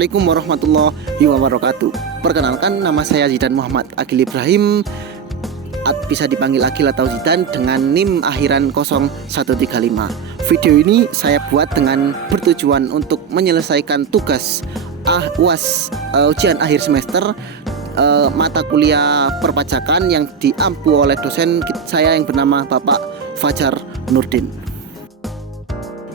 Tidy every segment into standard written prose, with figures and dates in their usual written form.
Assalamualaikum warahmatullahi wabarakatuh. Perkenalkan, nama saya Zidan Muhammad Agil Ibrahim, bisa dipanggil Agil atau Zidan, dengan NIM akhiran 0135. Video ini saya buat dengan bertujuan untuk menyelesaikan tugas UAS ujian akhir semester mata kuliah perpajakan yang diampu oleh dosen saya yang bernama Bapak Fajar Nurdin.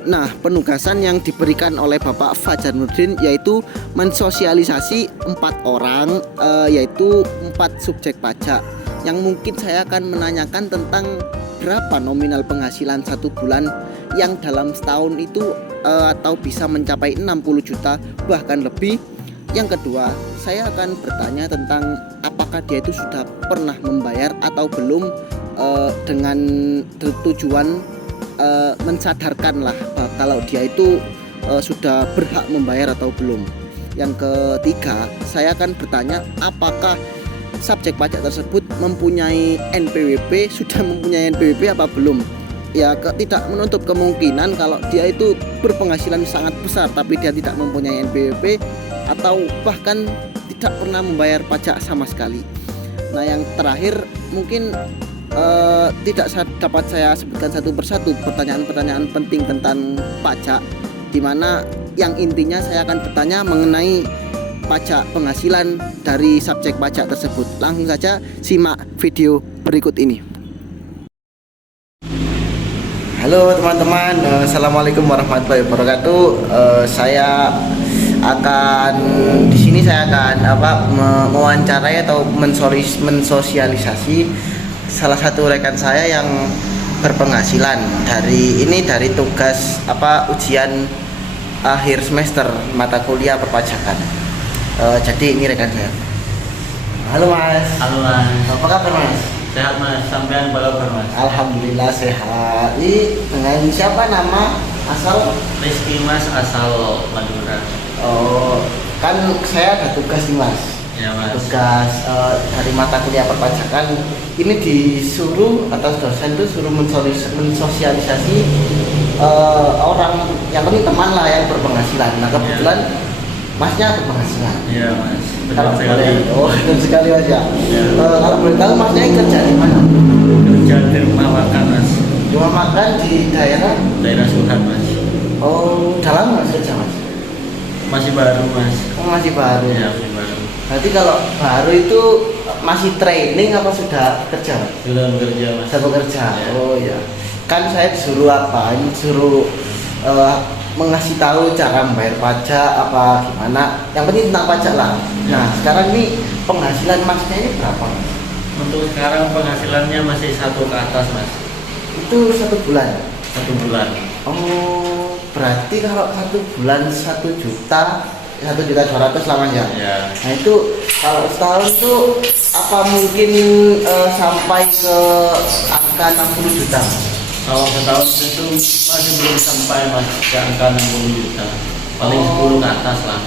Nah, penugasan yang diberikan oleh Bapak Fajar Nurdin yaitu mensosialisasi 4 orang, yaitu 4 subjek pajak, yang mungkin saya akan menanyakan tentang berapa nominal penghasilan 1 bulan yang dalam setahun itu atau bisa mencapai 60 juta bahkan lebih. Yang kedua, saya akan bertanya tentang apakah dia itu sudah pernah membayar atau belum, dengan tujuan mensadarkan lah kalau dia itu sudah berhak membayar atau belum. Yang ketiga, saya akan bertanya apakah subjek pajak tersebut mempunyai NPWP, sudah mempunyai NPWP apa belum. Ya, tidak menutup kemungkinan kalau dia itu berpenghasilan sangat besar tapi dia tidak mempunyai NPWP atau bahkan tidak pernah membayar pajak sama sekali. Nah, yang terakhir mungkin tidak dapat saya sebutkan satu persatu pertanyaan-pertanyaan penting tentang pajak, dimana yang intinya saya akan bertanya mengenai pajak penghasilan dari subjek pajak tersebut. Langsung saja simak video berikut ini. Halo teman-teman, Assalamualaikum warahmatullahi wabarakatuh. Saya akan di sini saya akan mewawancarai atau mensosialisasi salah satu rekan saya yang berpenghasilan dari tugas ujian akhir semester mata kuliah perpajakan. Jadi ini rekan saya. Halo Mas. Halo Mas. Apa kabar Mas? Sehat Mas. Sampean apa kabar Mas? Alhamdulillah sehat. Ini dengan siapa nama asal? Rizky Mas, asal Madura. Oh, kan saya ada tugas nih Mas. Ya Mas. Tugas dari mata kuliah perpajakan ini disuruh atau dosen itu suruh mensosialisasi orang yang teman lah yang berpenghasilan. Nah, kebetulan Masnya berpenghasilan. Iya Mas. Kalau boleh, betul sekali Mas ya. Ya. Kalau boleh tahu Masnya kerja di mana? Kerja di rumah makan Mas. Rumah makan di daerah Suhat Mas. Oh, dalam Mas kerja Mas? Masih baru Mas. Oh, masih baru. Ya, masih baru. Berarti kalau baru itu masih training apa sudah kerja Mas? Sudah bekerja Mas. Sudah bekerja. Ya. Oh ya. Kan saya disuruh disuruh mengasih tahu cara membayar pajak apa gimana. Yang penting tentang pajak lah. Ya. Nah, sekarang ini penghasilan Masnya ini berapa Mas? Untuk sekarang penghasilannya masih 1 ke atas Mas. Itu 1 bulan. 1 bulan. Oh, berarti kalau 1 bulan 1.200.000 lah Mas ya? Ya. Nah, itu kalau setahun itu apa mungkin sampai ke angka 60 juta? Kalau setahun itu masih belum sampai Mas ke angka 60 juta. Paling 10 ke atas lah.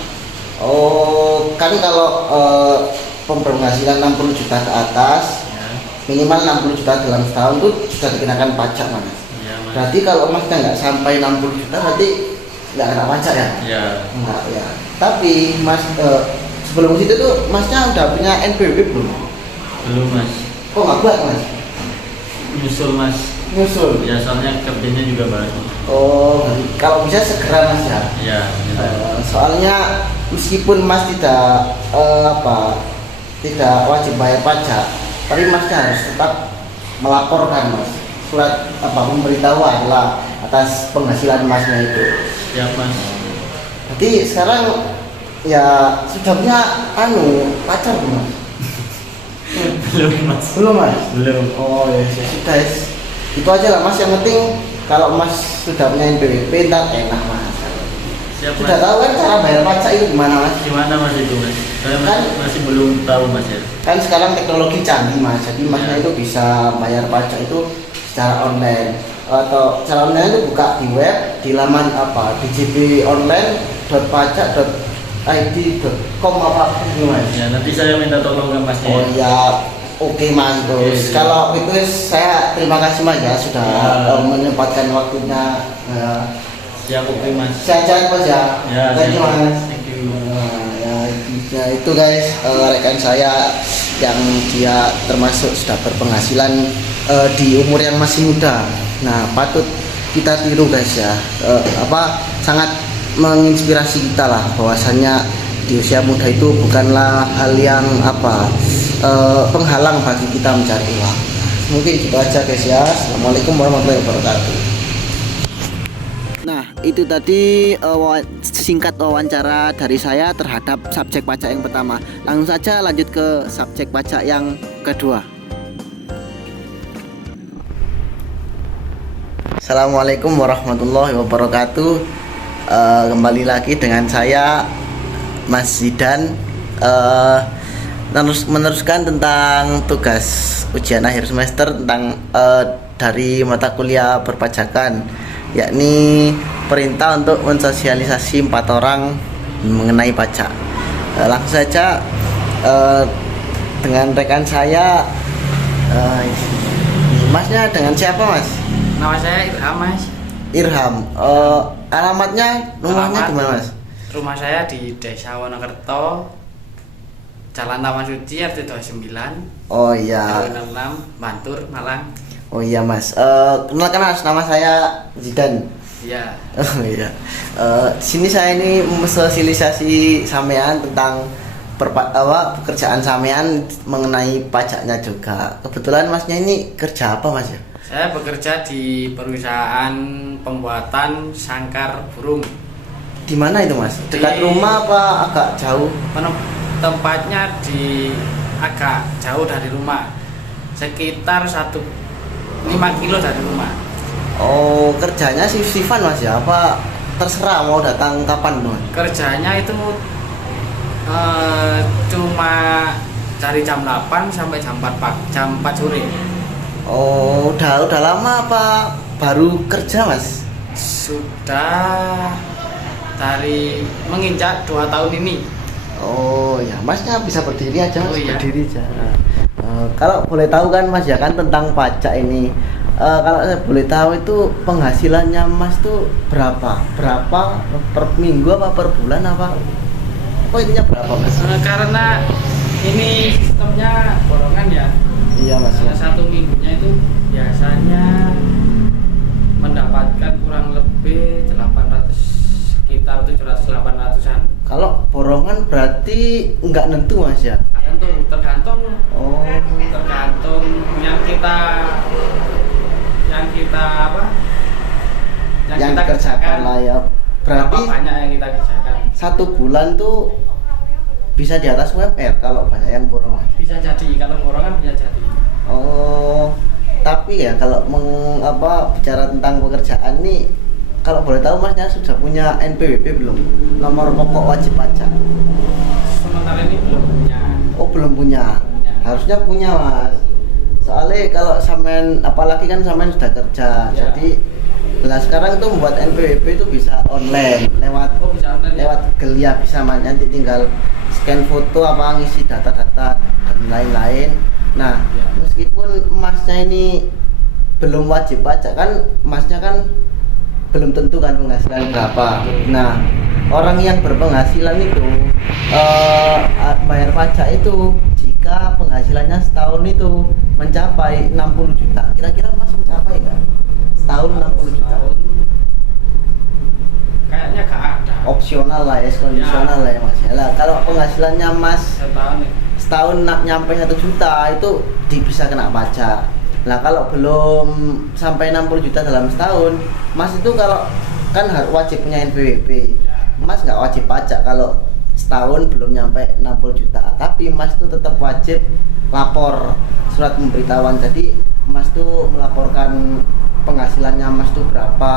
Oh, kan kalau penghasilan 60 juta ke atas, Ya. minimal 60 juta dalam setahun itu sudah dikenakan pajak Mas. Ya Mas. Berarti kalau Masnya nggak sampai 60 juta berarti nggak kena pajak ya? Ya. Enggak ya. Tapi Mas sebelum itu tuh Masnya udah punya NPWP belum? Belum Mas. Kok nggak buat Mas? Nyusul Mas. Nyusul. Ya soalnya kerjanya juga baru. Oh, kalau bisa segera Mas ya. Ya. Soalnya meskipun Mas tidak tidak wajib bayar pajak, tapi Masnya harus tetap melaporkan Mas. Surat pemberitahuan lah atas penghasilan Masnya itu. Siap Mas. Jadi sekarang ya sudah punya pacar belum Mas? Belum Mas. Belum Mas? Belum. Oh ya sudah, itu aja lah Mas. Yang penting kalau Mas sudah punya NPWP ntar enak Mas. Siap Mas. Sudah tahu kan cara bayar pajak itu gimana Mas? Gimana Mas itu Mas? Saya Kan? masih belum tahu Mas ya. Kan sekarang teknologi canggih Mas, jadi Masnya Ya. itu bisa bayar pajak itu secara online, atau cara online itu buka di web di laman djponline.pajak.id.com gitu Mas. Ya nanti saya minta tolong ke Masnya. Oh iya, oke Mas. Terus Oke. kalau itu saya terima kasih Mas ya sudah Ya. menyempatkan waktunya. Siap oke Mas. Sehat-sehat Mas ya. Ya. Thank you siap. Mas. Thank you. Ya itu guys, rekan saya yang dia termasuk sudah berpenghasilan di umur yang masih muda. Nah, patut kita tiru guys ya. Sangat menginspirasi kita lah bahwasannya di usia muda itu bukanlah hal yang penghalang bagi kita mencari uang. Mungkin gitu aja guys ya. Assalamualaikum warahmatullahi wabarakatuh. Nah, itu tadi singkat wawancara dari saya terhadap subjek pajak yang pertama. Langsung saja lanjut ke subjek pajak yang kedua. Assalamualaikum warahmatullahi wabarakatuh. Kembali lagi dengan saya Mas Zidan, meneruskan tentang tugas ujian akhir semester tentang dari mata kuliah perpajakan, yakni perintah untuk mensosialisasi 4 orang mengenai pajak. Langsung saja dengan rekan saya. Masnya dengan siapa Mas? Nama saya Irham, Mas. Irham. Alamatnya, rumahnya di mana Mas? Rumah saya di Desa Wonokerto, Jalan Taman Suci, RT 29. Oh iya. 66, Bantur, Malang. Oh iya Mas. Kenalkan Mas, nama saya Zidan. Iya. Oh iya. Sini saya ini mensosialisasi sampean tentang pekerjaan sampean mengenai pajaknya juga. Kebetulan Masnya ini kerja apa Mas ya? Saya bekerja di perusahaan pembuatan sangkar burung. Di mana itu Mas? Dekat rumah apa agak jauh? Tempatnya di agak jauh dari rumah, sekitar 5 kilo dari rumah. Oh, kerjanya shift-shiftan Mas ya? Apa terserah mau datang kapan Mas? Kerjanya itu cuma dari jam 8 sampai jam 4 sore. Oh, udah lama apa baru kerja Mas? Sudah dari menginjak 2 tahun ini. Oh ya, Masnya bisa berdiri aja Mas. Oh, iya. Berdiri aja. Kalau boleh tahu kan Mas ya kan tentang pajak ini. Kalau saya boleh tahu itu penghasilannya Mas tuh berapa? Berapa per minggu apa per bulan apa? Intinya berapa Mas? Karena ini sistemnya borongan ya. Iya Mas. Satu minggunya itu biasanya mendapatkan kurang lebih 700-800an. Kalau borongan berarti nggak nentu Mas ya? Tergantung Oh. tergantung yang kita Yang dikerjakan lah ya. Berapa Berarti banyak yang kita kerjakan. 1 bulan tuh bisa di atas UMR kalau banyak yang borongan. Bisa jadi, kalau borongan bisa jadi. Oh, tapi ya kalau bicara tentang pekerjaan nih, kalau boleh tahu Masnya sudah punya NPWP belum? Nomor pokok wajib pajak. Sementara ini belum punya. Oh, belum punya. Harusnya punya Mas. Soalnya kalau sampean, apalagi kan sampean sudah kerja, Ya. jadi sekarang tuh membuat NPWP itu bisa online lewat Bisa online ya? lewat Google ya, bisa Mas, nanti tinggal scan foto ngisi data-data dan lain-lain. Nah, Ya. meskipun Masnya ini belum wajib pajak kan, Masnya kan belum tentu kan penghasilan berapa. Nah, orang yang berpenghasilan itu bayar pajak itu jika penghasilannya setahun itu mencapai 60 juta. Kira-kira Mas mencapai nggak? Setahun 60 juta. Kayaknya gak ada. Opsional lah ya, kondisional lah ya Mas. Ya lah, kalau penghasilannya Mas setahun nyampe 1 juta itu bisa kena pajak. Nah, kalau belum sampai 60 juta dalam setahun, Mas itu kalau kan wajib punya NPWP. Mas nggak wajib pajak kalau setahun belum nyampe 60 juta. Tapi Mas itu tetap wajib lapor surat pemberitahuan. Jadi Mas tuh melaporkan penghasilannya Mas tuh berapa.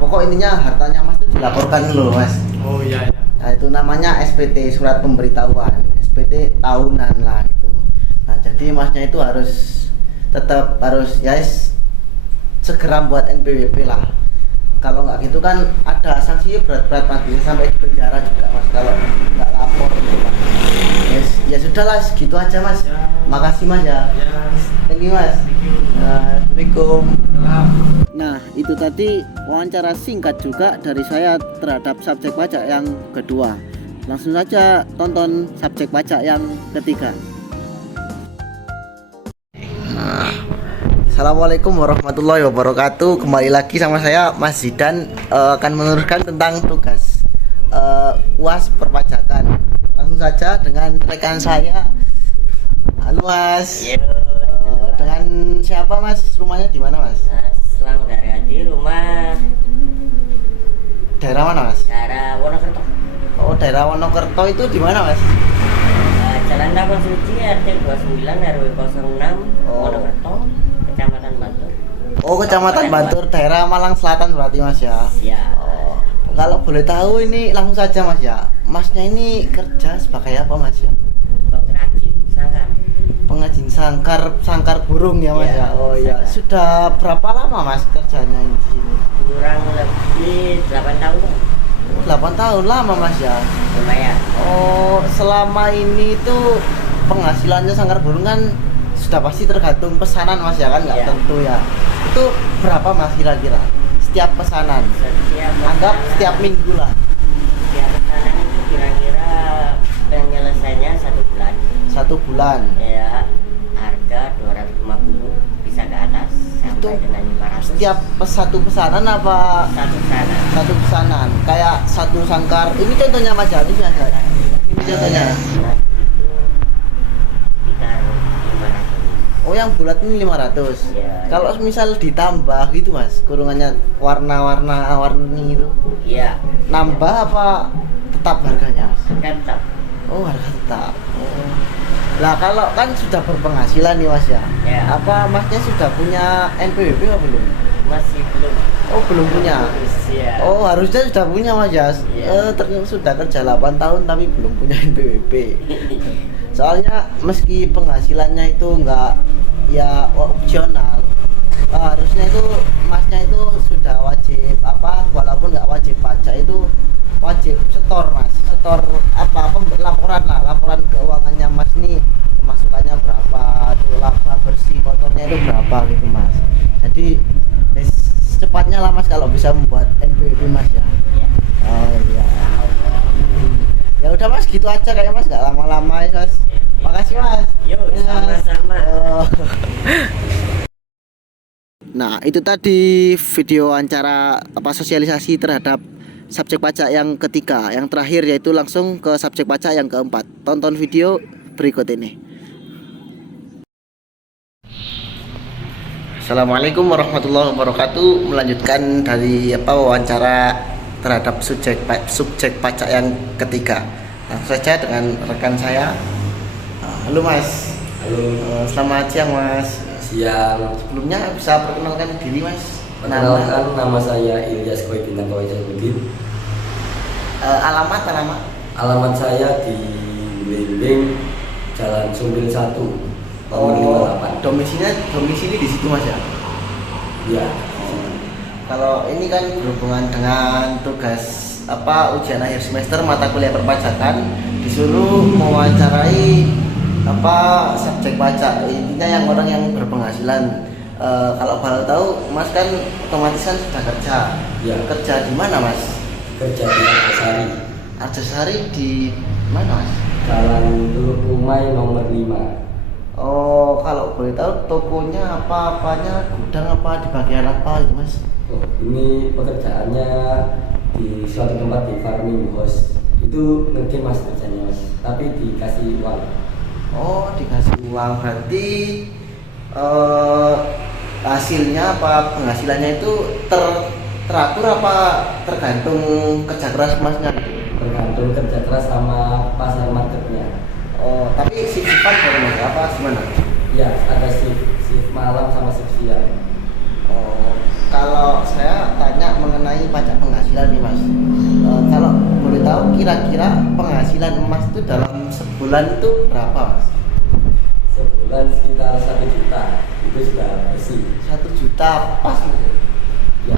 Pokok intinya hartanya Mas tuh dilaporkan loh Mas. Oh iya ya. Nah, itu namanya SPT, surat pemberitahuan. SPT tahunan lah itu. Nah, jadi Masnya itu tetap harus segera buat NPWP lah. Kalau nggak gitu kan ada sanksi berat-berat Mas, bisa sampai di penjara juga Mas kalau nggak lapor gitu Mas. Ya sudahlah, segitu aja Mas. Ya. Makasih Mas ya. Thank you Mas. Assalamualaikum. Nah, itu tadi wawancara singkat juga dari saya terhadap subjek pajak yang kedua. Langsung saja tonton subjek pajak yang ketiga. Assalamualaikum warahmatullahi wabarakatuh. Kembali lagi sama saya Mas Zidan, akan meneruskan tentang tugas UAS perpajakan. Langsung saja dengan rekan saya. Halo Mas. Dengan siapa Mas? Rumahnya di mana Mas? Selamat dari Adi, rumah Daerah mana Mas? daerah Wonokerto. Oh, daerah Wonokerto itu di mana Mas? Jalan Taman Suci RT 29 RW 06 Wonokerto, Kecamatan Bantul. Oh, Kecamatan Bantul, daerah Malang Selatan berarti Mas ya. Ya. Oh, kalau boleh tahu ini langsung saja Mas ya. Masnya ini kerja sebagai apa Mas ya? Pengrajin sangkar. Pengrajin sangkar burung ya Mas Iya, ya. Oh iya. sangkar. Sudah berapa lama Mas kerjanya ini di sini? Kurang lebih 8 tahun. 8 tahun lama Mas ya. Lumayan. Oh, selama ini tuh penghasilannya sangkar burung kan sudah pasti tergantung pesanan Mas ya, kan nggak Iya. tentu ya. Itu berapa Mas kira-kira setiap pesanan? Anggap setiap minggu lah. Setiap pesanan itu kira-kira penyelesaiannya 1 bulan. 1 bulan. Ya, harga 250 bisa ke atas sampai Itu dengan 500. Setiap satu pesanan apa satu pesanan. satu pesanan? Kayak satu sangkar. Ini contohnya Mas ya, ini biasa. Ini contohnya. Sekitar 500. Oh, yang bulat ini 500. Iya, Kalau iya. misal ditambah gitu Mas, kurungannya warna-warni itu Iya, nambah apa tetap harganya Mas? tetap. Oh, harga tetap. Oh. Lah kalau kan sudah berpenghasilan nih Mas ya. Ya. Apa Masnya sudah punya NPWP apa belum? Masih belum. Oh, belum punya. Iya. Oh, harusnya sudah punya Mas ya. Iya. Ternyata sudah kerja 8 tahun tapi belum punya NPWP. Soalnya meski penghasilannya itu enggak ya opsional, harusnya itu Masnya itu sudah wajib apa, walaupun nggak wajib pajak itu wajib setor Mas, setor apa laporan keuangannya Mas nih, pemasukannya berapa tuh, laba bersih kotornya itu berapa gitu Mas. Jadi secepatnya lah Mas kalau bisa membuat NPWP Mas ya. Iya. Oh iya. Ya udah Mas, gitu aja kayak Mas, nggak lama-lama ya Mas. Makasih Mas. Yuk, Ya, Mas. sama-sama. Oh. Nah, itu tadi video wawancara apa sosialisasi terhadap subjek pajak yang ketiga. Yang terakhir yaitu langsung ke subjek pajak yang keempat. Tonton video berikut ini. Assalamualaikum warahmatullahi wabarakatuh. Melanjutkan dari apa wawancara terhadap subjek pajak yang ketiga. Langsung saja dengan rekan saya. Halo Mas. Halo, Selamat siang Mas. siang. Sebelumnya bisa perkenalkan diri Mas. Perkenalkan, nama saya Ilyas Koi Bintang Koi Jainuddin. Alamat. Alamat saya di Liling, Jalan Sumbil 1, nomor 58. Domisili di situ Mas ya. Ya, Kalau ini kan berhubungan dengan tugas apa ujian akhir semester mata kuliah perpajakan, disuruh mewawancarai apa subjek pajak, intinya yang orang yang berpenghasilan. Kalau boleh tahu Mas kan otomatis kan sudah kerja. Ya. Kerja di mana Mas? kerja di Arjosari, Arjosari di mana Mas? Jalan Teluk Umai nomor 5. Oh, kalau boleh tahu tokonya apanya, gudang apa, di bagian apa gitu Mas? Oh, ini pekerjaannya di suatu tempat di farming house. Itu ngerti Mas kerjanya Mas, tapi dikasih uang. Oh, dikasih uang berarti hasilnya apa penghasilannya itu teratur apa tergantung kerja keras Masnya? Tergantung kerja keras sama pasar marketnya. Oh, tapi shift-shiftan baru Mas apa gimana? Ya, ada shift malam sama shift siang. Oh, kalau saya tanya mengenai pajak penghasilan nih Mas, kalau boleh tahu kira-kira penghasilan Mas itu dalam sebulan itu berapa Mas? Sebulan sekitar 1 juta, itu sudah bersih. 1 juta pas Mas? Ya,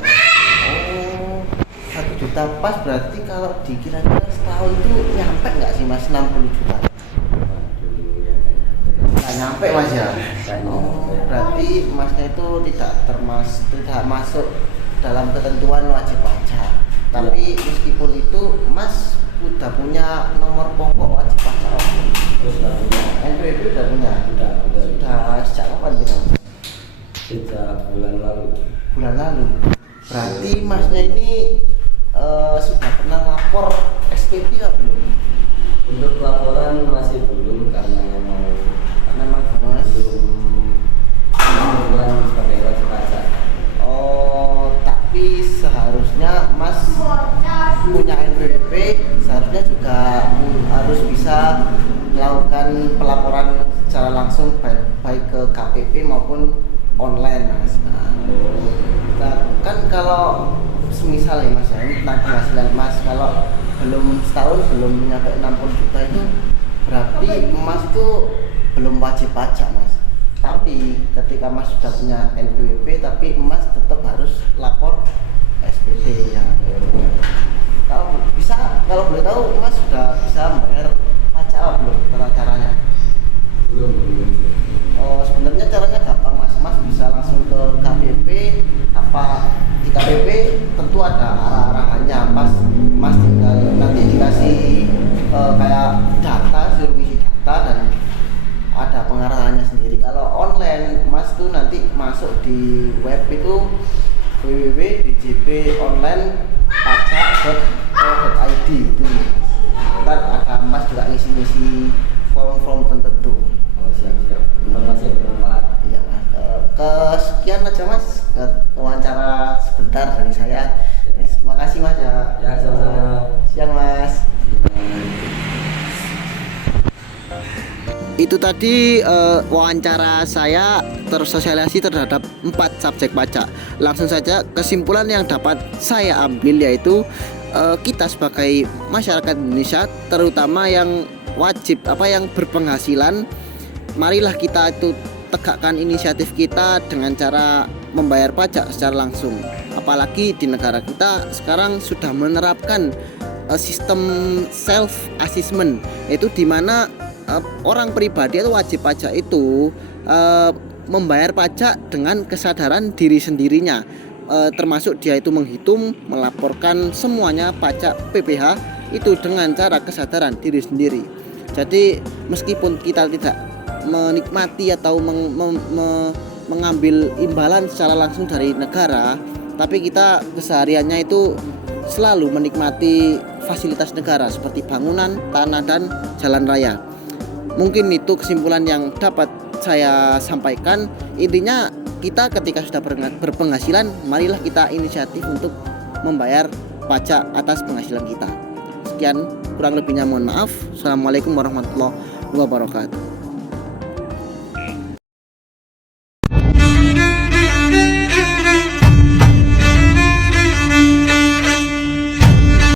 Oh, 1 juta pas berarti kalau dikira-kira setahun itu nyampe nggak sih Mas 60 juta? waduh, ya kan. Nggak nyampe Mas ya? Nggak Oh, nyampe. berarti Masnya itu tidak masuk dalam ketentuan wajib pajak. Tapi meskipun itu Mas udah punya nomor pokok wajib pajak apa? Terus sudah punya. NPWP udah punya. Sudah sejak kapan gitu? Sejak bulan lalu. Bulan lalu. Berarti masnya ini sudah pernah lapor SPP ya belum? Untuk laporan masih belum karena Memang mas. belum bulan sebagai wajib pajak. Oh, tapi seharusnya mas punya NPWP, seharusnya juga harus bisa melakukan pelaporan secara langsung baik ke KPP maupun online mas. Nah, kan kalau semisal ya mas ya, ini tentang penghasilan mas, kalau belum setahun belum nyampe 60 juta itu berarti emas tuh belum wajib pajak mas. Tapi ketika mas sudah punya NPWP tapi emas tetap harus lapor SPT ya. Kalau boleh tahu emas sudah bisa membayar pajak apa belum caranya? Belum. Oh, sebenarnya caranya gampang mas. Mas bisa langsung ke KPP. Apa di KPP tentu ada arah-arahannya. Mas tinggal nanti dikasih kayak data, suruh isi data dan ada pengarahannya sendiri. Kalau online mas tuh nanti masuk di web itu www.djponlinepajak.co.id itu. Ntar ada mas juga ngisi-ngisi form-form tertentu. Oh, siap-siap. Informasi yang bermanfaat. Iya mas. Sekian aja mas wawancara sebentar dari saya. Terima kasih mas ya. Ya, sama-sama. Siang mas. Itu tadi wawancara saya tersosialisasi terhadap 4 subjek pajak. Langsung saja kesimpulan yang dapat saya ambil yaitu kita sebagai masyarakat Indonesia terutama yang wajib yang berpenghasilan, marilah kita itu tegakkan inisiatif kita dengan cara membayar pajak secara langsung. Apalagi di negara kita sekarang sudah menerapkan sistem self assessment, yaitu di mana orang pribadi atau wajib pajak itu membayar pajak dengan kesadaran diri sendirinya, termasuk dia itu menghitung, melaporkan semuanya pajak PPh itu dengan cara kesadaran diri sendiri. Jadi meskipun kita tidak menikmati atau mengambil imbalan secara langsung dari negara, tapi kita kesehariannya itu selalu menikmati fasilitas negara seperti bangunan, tanah, dan jalan raya. Mungkin itu kesimpulan yang dapat saya sampaikan. Intinya kita ketika sudah berpenghasilan, marilah kita inisiatif untuk membayar pajak atas penghasilan kita. Sekian, kurang lebihnya mohon maaf. Assalamualaikum warahmatullahi wabarakatuh.